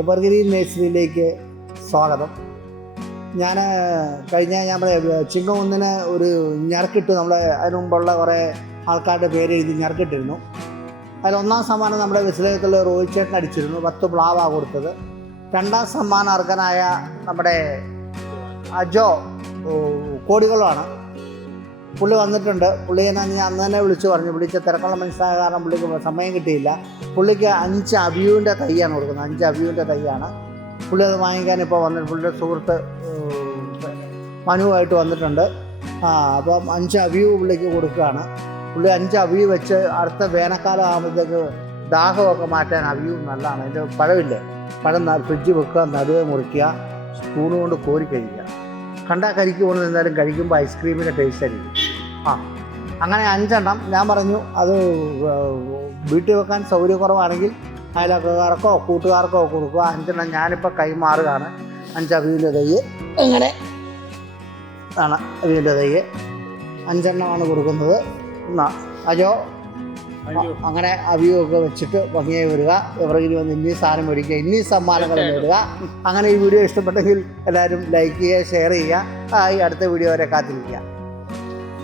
Evergreen നേഴ്സറിയിലേക്ക് സ്വാഗതം. ഞാൻ ചിങ്ങ1 ഒരു ഞെരക്കിട്ട് അതിന് മുമ്പുള്ള കുറേ ആൾക്കാരുടെ പേര് എഴുതി ഞെരക്കിട്ടിരുന്നു. അതിൽ 1ാം സമ്മാനം നമ്മുടെ വിസിലയത്തുള്ള റോഹിത് ചേട്ടൻ അടിച്ചിരുന്നു. 10 പ്ലാവാണ് കൊടുത്തത്. 2ാം സമ്മാനം അർഹനായ നമ്മുടെ അജോ കോടികളാണ്. പുള്ളി വന്നിട്ടുണ്ട്. പുള്ളി ഞാൻ അന്ന് തന്നെ വിളിച്ചു പറഞ്ഞു. വിളിച്ച തിരക്കുള്ള മനസ്സിലായ കാരണം പുള്ളിക്ക് സമയം കിട്ടിയില്ല. പുള്ളിക്ക് 5 അബിയുവിൻ്റെ തൈയാണ് കൊടുക്കുന്നത്. 5 അബിയുവിൻ്റെ തൈയാണ്. പുള്ളി അത് വാങ്ങിക്കാൻ ഇപ്പോൾ വന്നിട്ട് പുള്ളിയുടെ സുഹൃത്ത് മനുവായിട്ട് വന്നിട്ടുണ്ട്. അപ്പം 5 അബിയു പുള്ളിക്ക് കൊടുക്കുകയാണ്. പുള്ളി 5 അബിയു വെച്ച് അടുത്ത വേനൽക്കാലം ആകുമ്പോഴത്തേക്ക് ദാഹമൊക്കെ മാറ്റാൻ അബിയു നല്ലതാണ്. അതിൻ്റെ പഴമില്ലേ, പഴം ഫ്രിഡ്ജ് വെക്കുക, നടുവെ മുറിക്കുക, സ്പൂണ് കൊണ്ട് കോരി കഴിക്കുക. കണ്ടാൽ കരിക്ക് പോകുന്നത് എന്തായാലും കഴിക്കുമ്പോൾ ഐസ്ക്രീമിൻ്റെ ടേസ്റ്റ് ആയിരിക്കും. അങ്ങനെ 5 എണ്ണം ഞാൻ പറഞ്ഞു. അത് വീട്ടിൽ വെക്കാൻ സൗകര്യക്കുറവാണെങ്കിൽ അയൽക്കാർക്കോ കൂട്ടുകാർക്കോ കൊടുക്കുക. 5 എണ്ണം ഞാനിപ്പോൾ കൈമാറുകയാണ്. 5 അബിയുടെ തൈ ഇങ്ങനെ ആണ്. അബിയുടെ തൈ 5 എണ്ണമാണ് കൊടുക്കുന്നത്. അജോ അങ്ങനെ അബിയൊക്കെ വെച്ചിട്ട് ഭംഗിയായി വരിക. എവരെങ്കിലും വന്ന് ഇന്നീ സാധനം മേടിക്കുക, ഇന്നീ സമ്മാനങ്ങൾ നേടുക. അങ്ങനെ ഈ വീഡിയോ ഇഷ്ടപ്പെട്ടെങ്കിൽ എല്ലാവരും ലൈക്ക് ചെയ്യുക, ഷെയർ ചെയ്യുക. ഈ അടുത്ത വീഡിയോ വരെ കാത്തിരിക്കുക.